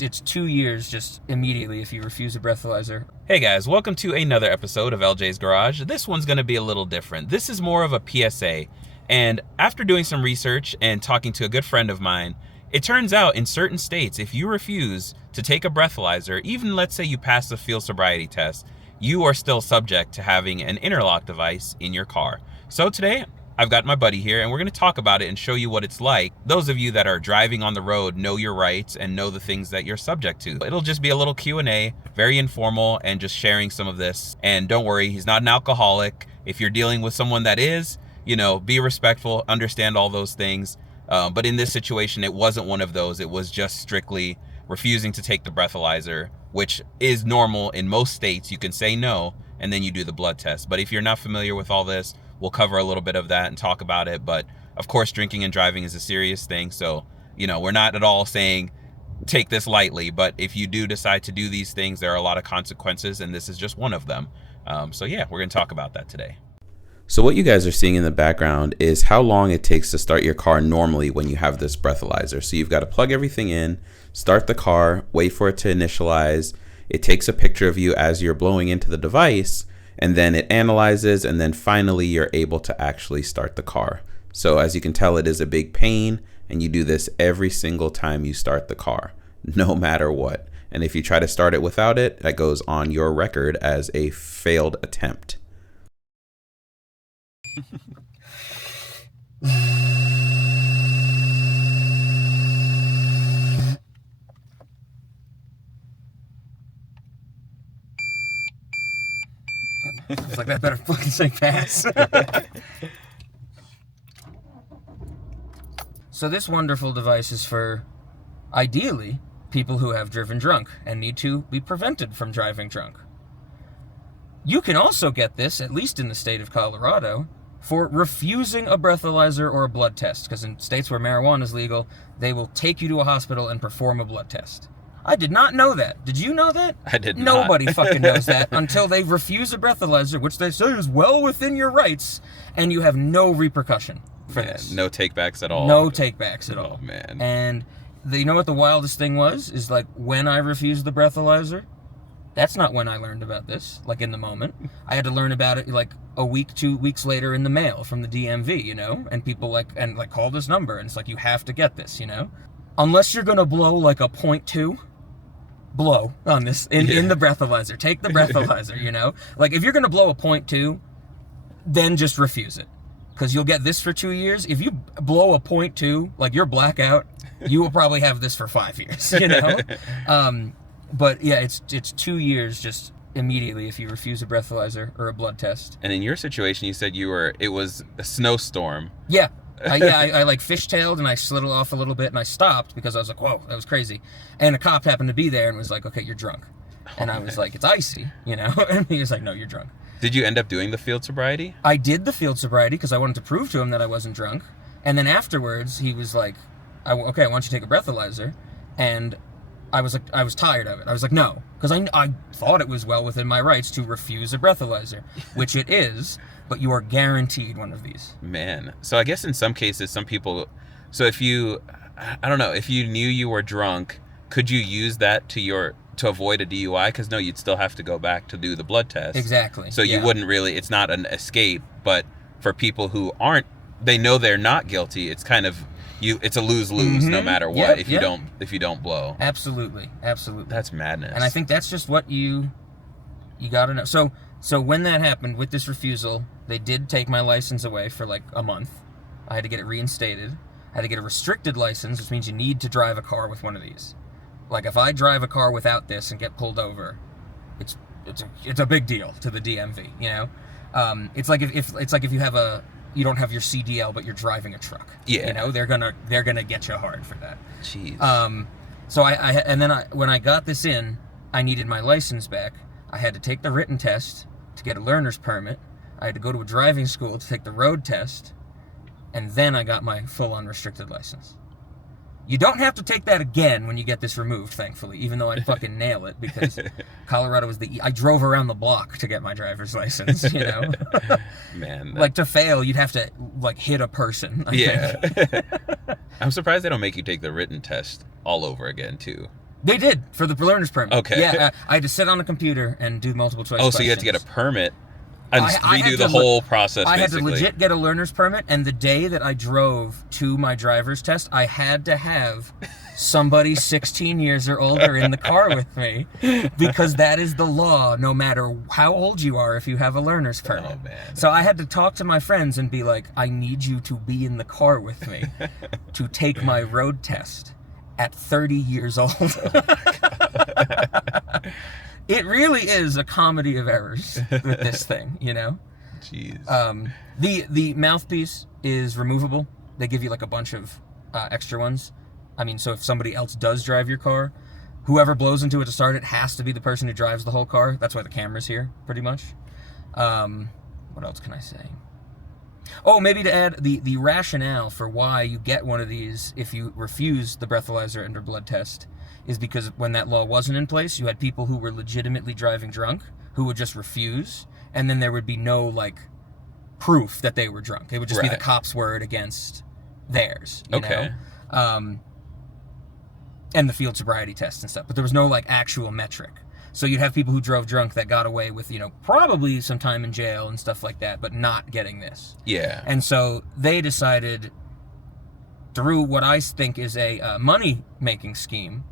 It's 2 years just immediately if you refuse a breathalyzer. Hey guys, welcome to another episode of LJ's Garage. This one's going to be a little different. This is more of a PSA. And after doing some research and talking to a good friend of mine, it turns out in certain states, if you refuse to take a breathalyzer, even let's say you pass the field sobriety test, you are still subject to having an interlock device in your car. So today, I've got my buddy here and we're going to talk about it and show you what it's like. Those of you that are driving on the road know your rights and know the things that you're subject to. It'll just be a little Q&A, very informal, and just sharing some of this. And don't worry, he's not an alcoholic. If you're dealing with someone that is, be respectful, understand all those things. But in this situation, it wasn't one of those. It was just strictly refusing to take the breathalyzer, which is normal in most states. You can say no, and then you do the blood test. But if you're not familiar with all this, we'll cover a little bit of that and talk about it. But of course, drinking and driving is a serious thing. So, we're not at all saying take this lightly. But if you do decide to do these things, there are a lot of consequences, and this is just one of them. So yeah, we're going to talk about that today. So what you guys are seeing in the background is how long it takes to start your car normally when you have this breathalyzer. So you've got to plug everything in, start the car, wait for it to initialize. It takes a picture of you as you're blowing into the device, and then it analyzes, and then finally you're able to actually start the car. So as you can tell, it is a big pain, and you do this every single time you start the car, no matter what. And if you try to start it without it, that goes on your record as a failed attempt. It's like that better fucking say pass. So this wonderful device is for, ideally, people who have driven drunk and need to be prevented from driving drunk. You can also get this, at least in the state of Colorado, for refusing a breathalyzer or a blood test, because in states where marijuana is legal, they will take you to a hospital and perform a blood test. I did not know that. Did you know that? I did not. Nobody fucking knows that until they refuse a breathalyzer, which they say is well within your rights, and you have no repercussion for this. No takebacks at all. No takebacks at all. Oh, man. And you know what the wildest thing was? Is like when I refused the breathalyzer, that's not when I learned about this, like in the moment. I had to learn about it like a week, 2 weeks later in the mail from the DMV, and people call this number, and it's like, you have to get this, Unless you're gonna blow like a 0.2, blow on this in the breathalyzer. Take the breathalyzer, Like if you're gonna blow a 0.2, then just refuse it. Because you'll get this for 2 years. If you blow a 0.2, like you're blackout, you will probably have this for 5 years, But yeah, it's 2 years just immediately if you refuse a breathalyzer or a blood test. And in your situation, you said it was a snowstorm. Yeah. I fishtailed and I slid off a little bit and I stopped because I was like, whoa, that was crazy. And a cop happened to be there and was like, okay, you're drunk. And I was like, it's icy, And he was like, no, you're drunk. Did you end up doing the field sobriety? I did the field sobriety because I wanted to prove to him that I wasn't drunk. And then afterwards, he was like, okay, why don't you take a breathalyzer? And I was tired of it. I was like, no, because I thought it was well within my rights to refuse a breathalyzer, which it is, but you are guaranteed one of these. Man. So I guess in some cases, some people, so if you knew you were drunk, could you use that to avoid a DUI? Because no, you'd still have to go back to do the blood test. Exactly. So you wouldn't really, it's not an escape, but for people who they know they're not guilty, it's kind of, it's a lose-lose no matter what. If you don't blow. Absolutely. That's madness. And I think that's just what you got to know. So when that happened with this refusal, they did take my license away for like a month. I had to get it reinstated. I had to get a restricted license, which means you need to drive a car with one of these. Like if I drive a car without this and get pulled over, it's a big deal to the DMV. It's like if you don't have your CDL, but you're driving a truck. Yeah. They're gonna get you hard for that. Jeez. So when I got this in, I needed my license back. I had to take the written test to get a learner's permit. I had to go to a driving school to take the road test, and then I got my full unrestricted license. You don't have to take that again when you get this removed, thankfully, even though I'd fucking nail it, because Colorado was I drove around the block to get my driver's license, Man. Like, to fail, you'd have to, hit a person, I think. I'm surprised they don't make you take the written test all over again, too. They did for the learner's permit. Okay. Yeah, I had to sit on a computer and do multiple choice questions. So you had to get a permit and I redo had the to whole process, I basically. had to legit get a learner's permit, and the day that I drove to my driver's test, I had to have somebody 16 years or older in the car with me, because that is the law, no matter how old you are, if you have a learner's permit. Oh, man. So I had to talk to my friends and be like, I need you to be in the car with me to take my road test at 30 years old. It really is a comedy of errors with this thing, you know? Jeez. The mouthpiece is removable. They give you like a bunch of extra ones. I mean, so if somebody else does drive your car, whoever blows into it to start it has to be the person who drives the whole car. That's why the camera's here, pretty much. What else can I say? Oh, maybe to add, the rationale for why you get one of these if you refuse the breathalyzer under blood test is because when that law wasn't in place, you had people who were legitimately driving drunk who would just refuse, and then there would be no, like, proof that they were drunk. It would just be the cop's word against theirs, you know? And the field sobriety test and stuff. But there was no, like, actual metric. So you'd have people who drove drunk that got away with, you know, probably some time in jail and stuff like that, but not getting this. Yeah. And so they decided, through what I think is a money-making scheme,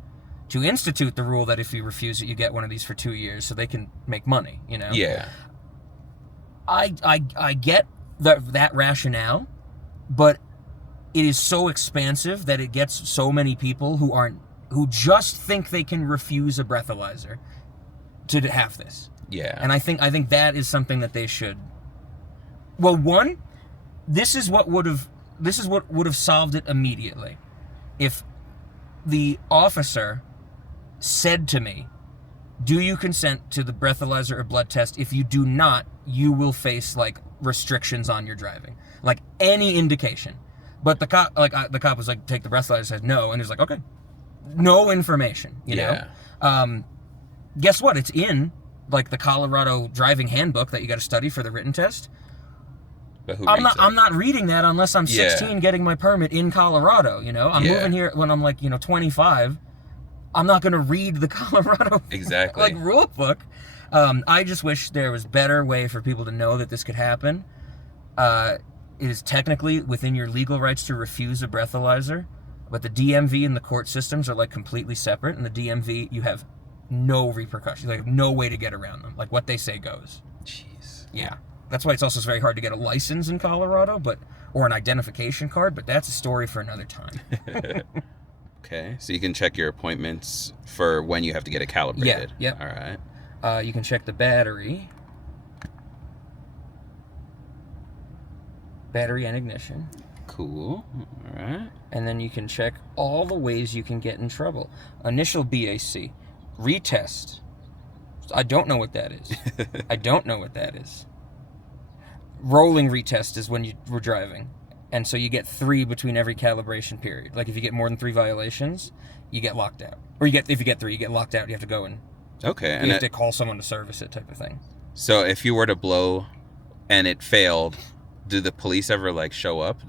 to institute the rule that if you refuse it, you get one of these for 2 years, so they can make money, you know? Yeah. I get that rationale, but it is so expansive that it gets so many people who just think they can refuse a breathalyzer to have this. Yeah. And I think that is something that they should. Well, one, this is what would have solved it immediately. If the officer said to me, "Do you consent to the breathalyzer or blood test? If you do not, you will face like restrictions on your driving." Like any indication. But the cop was like, "Take the breathalyzer," said no, and he was like, "Okay." No information, you know? Guess what? It's in like the Colorado driving handbook that you got to study for the written test. But I'm not reading that unless I'm 16 getting my permit in Colorado, you know? I'm moving here when I'm like, 25. I'm not going to read the Colorado like rule book. I just wish there was better way for people to know that this could happen. It is technically within your legal rights to refuse a breathalyzer, but the DMV and the court systems are like completely separate. And the DMV, you have no repercussions, like no way to get around them. Like what they say goes. Jeez. Yeah. That's why it's also very hard to get a license in Colorado, or an identification card, but that's a story for another time. Okay, so you can check your appointments for when you have to get it calibrated. Yeah. All right. You can check the battery and ignition. Cool. All right. And then you can check all the ways you can get in trouble. Initial BAC. Retest. I don't know what that is. Rolling retest is when you were driving. And so you get 3 between every calibration period. Like if you get more than 3 violations, you get locked out. Or if you get 3, you get locked out. You have to go and you have to call someone to service it, type of thing. So if you were to blow and it failed, do the police ever like show up?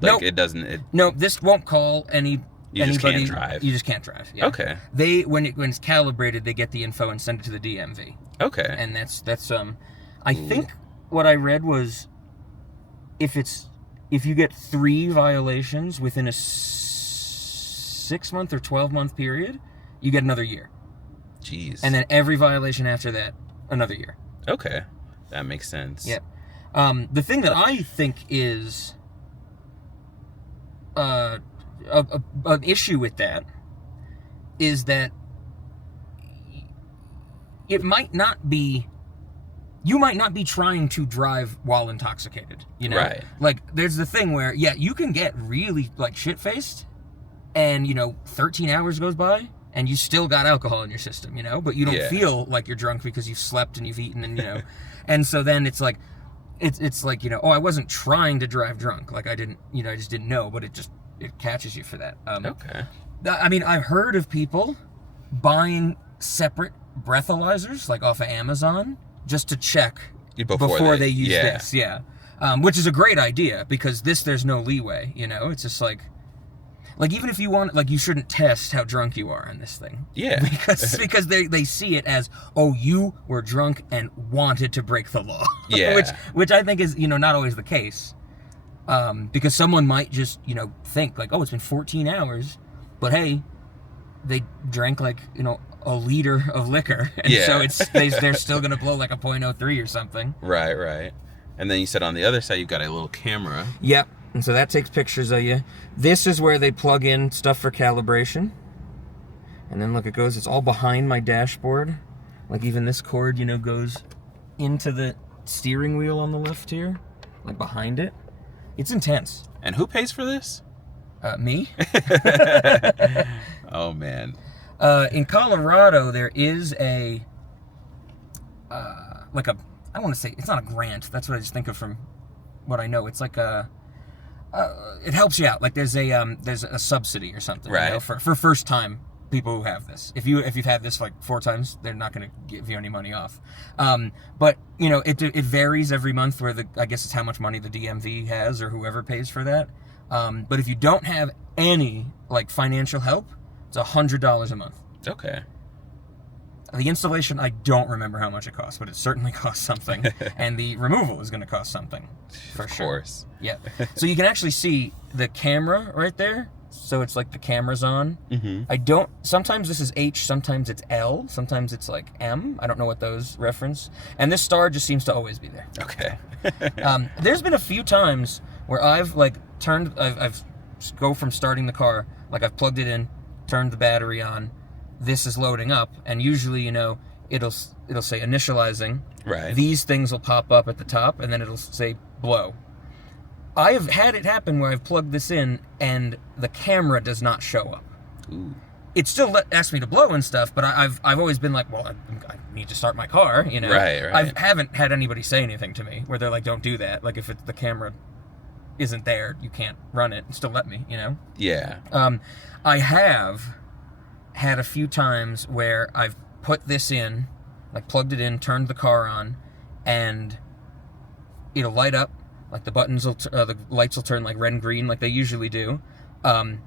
Nope. It doesn't? No, this won't call anybody. Just can't drive. You just can't drive. Yeah. Okay. When it's calibrated, they get the info and send it to the DMV. Okay. And that's I think what I read was if you get 3 violations within a 6-month or 12-month period, you get another year. Jeez. And then every violation after that, another year. Okay. That makes sense. Yeah. The thing that I think is an issue with that is that you might not be trying to drive while intoxicated, you know? Right. Like, there's the thing where, you can get really, like, shit-faced, and, 13 hours goes by, and you still got alcohol in your system, But you don't feel like you're drunk because you've slept and you've eaten and, and so then it's like, it's like, I wasn't trying to drive drunk. Like, I didn't, I just didn't know, but it catches you for that. Okay. I mean, I've heard of people buying separate breathalyzers, like off of Amazon, just to check before they use this. Yeah. Which is a great idea, because there's no leeway, It's just like Like, even if you want, like, you shouldn't test how drunk you are on this thing. Yeah. Because they see it as, oh, you were drunk and wanted to break the law. Yeah. which I think is, not always the case. Because someone might just, think, like, oh, it's been 14 hours, but hey, they drank, like, a liter of liquor, and so they're still going to blow, like, a .03 or something. Right. And then you said on the other side, you've got a little camera. Yep. And so that takes pictures of you. This is where they plug in stuff for calibration. And then look, it's all behind my dashboard. Like, even this cord, goes into the steering wheel on the left here. Like, behind it. It's intense. And who pays for this? Me. Oh, man. In Colorado, there is I don't want to say, it's not a grant. That's what I just think of from what I know. It's like it helps you out. Like, there's a subsidy or something, right? For first time people who have this. If you've had this like 4 times, they're not going to give you any money off. But it varies every month where I guess it's how much money the DMV has or whoever pays for that. But if you don't have any like financial help, it's $100 a month. Okay. The installation, I don't remember how much it costs, but it certainly costs something. And the removal is going to cost something, for sure. Of course. Yeah. So you can actually see the camera right there. So it's like the camera's on. Mm-hmm. Sometimes this is H, sometimes it's L, sometimes it's like M. I don't know what those reference. And this star just seems to always be there. Okay. There's been a few times where I've like I've go from starting the car, like I've plugged it in, turned the battery on, this is loading up, and usually, it'll say initializing. Right. These things will pop up at the top, and then it'll say blow. I have had it happen where I've plugged this in, and the camera does not show up. Ooh. It still asks me to blow and stuff, but I've always been like, well, I need to start my car, Right. I haven't had anybody say anything to me where they're like, don't do that. Like, if the camera isn't there, you can't run it. Still let me, Yeah. I have had a few times where I've put this in, like plugged it in, turned the car on, and it'll light up, like the buttons the lights will turn like red and green like they usually do, and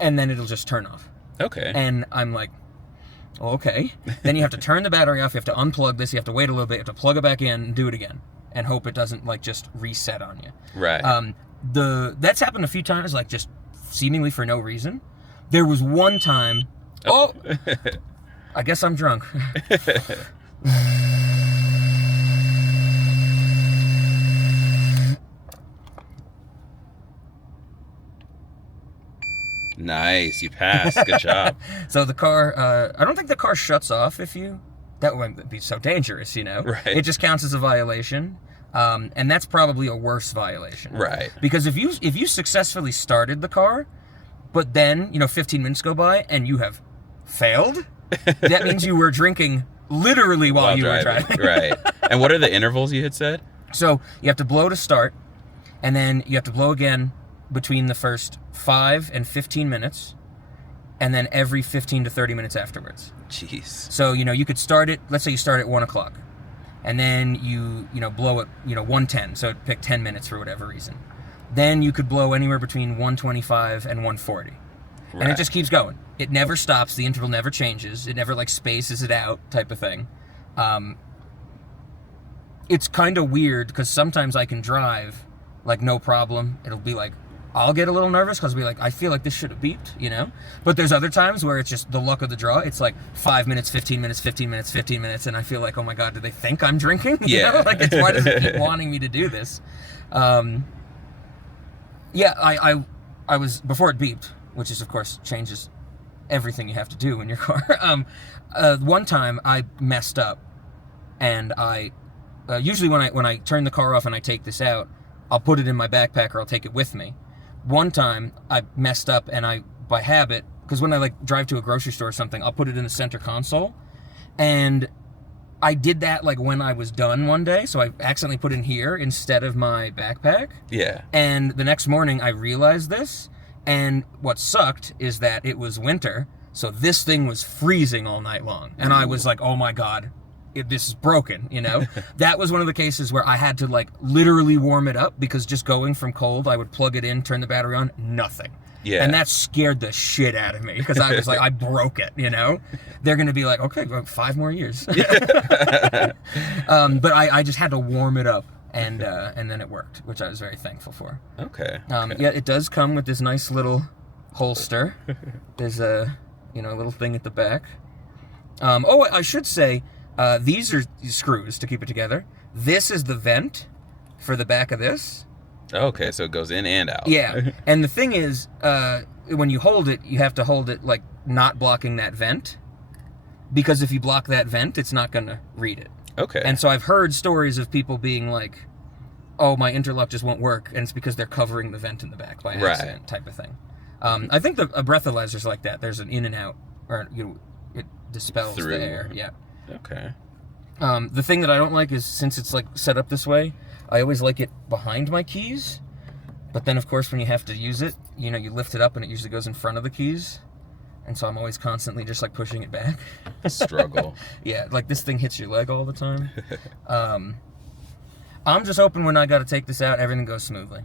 then it'll just turn off. Okay. And I'm like, okay. Then you have to turn the battery off, you have to unplug this, you have to wait a little bit, you have to plug it back in and do it again, and hope it doesn't like just reset on you. Right. That's happened a few times, like just seemingly for no reason. There was one time. Oh, I guess I'm drunk. Nice, you passed. Good job. So the car, I don't think the car shuts off that would be so dangerous, Right. It just counts as a violation. And that's probably a worse violation. Right. Because if you successfully started the car, but then, 15 minutes go by and you have failed, that means you were drinking literally while you were driving. Right. And what are the intervals you had said? So you have to blow to start, and then you have to blow again between the first 5 and 15 minutes, and then every 15 to 30 minutes afterwards. Jeez. So, you could start it, let's say you start at 1 o'clock, and then you blow it, 1:10, so it picked 10 minutes for whatever reason. Then you could blow anywhere between 1:25 and 1:40. And it just keeps going. It never stops. The interval never changes. It never, spaces it out type of thing. It's kind of weird because sometimes I can drive, no problem. It'll be I'll get a little nervous because I'll be I feel like this should have beeped, But there's other times where it's just the luck of the draw. It's 5 minutes, 15 minutes, 15 minutes, 15 minutes, and I feel like, oh my God, do they think I'm drinking? Yeah. Why does it keep wanting me to do this? Yeah, I was, before it beeped, which is, of course, changes everything you have to do in your car. One time I messed up, and I usually when I turn the car off and I take this out, I'll put it in my backpack or I'll take it with me. One time I messed up, and I, by habit, because when I drive to a grocery store or something, I'll put it in the center console, and I did that when I was done one day, so I accidentally put it in here instead of my backpack. Yeah. And the next morning I realized this. And what sucked is that it was winter, so this thing was freezing all night long. And I was like, oh my God, this is broken, That was one of the cases where I had to, literally warm it up, because just going from cold, I would plug it in, turn the battery on, nothing. Yeah. And that scared the shit out of me because I was like, I broke it, you know? They're going to be like, okay, well, 5 more years. But I just had to warm it up, and then it worked, which I was very thankful for. Okay. Yeah, it does come with this nice little holster. There's a little thing at the back. I should say, these are screws to keep it together. This is the vent for the back of this. Okay, so it goes in and out. Yeah, and the thing is, when you hold it, you have to hold it like not blocking that vent, because if you block that vent, it's not going to read it. Okay. And so I've heard stories of people being like, oh, my interlock just won't work, and it's because they're covering the vent in the back by accident, type of thing. I think a breathalyzer's like that. There's an in and out, or it dispels Through. the air. Yeah. Okay. The thing that I don't like is, since it's like set up this way, I always like it behind my keys. But then, of course, when you have to use it, you lift it up and it usually goes in front of the keys. And so I'm always constantly just like pushing it back. Struggle. Yeah, like this thing hits your leg all the time. I'm just hoping when I got to take this out, everything goes smoothly.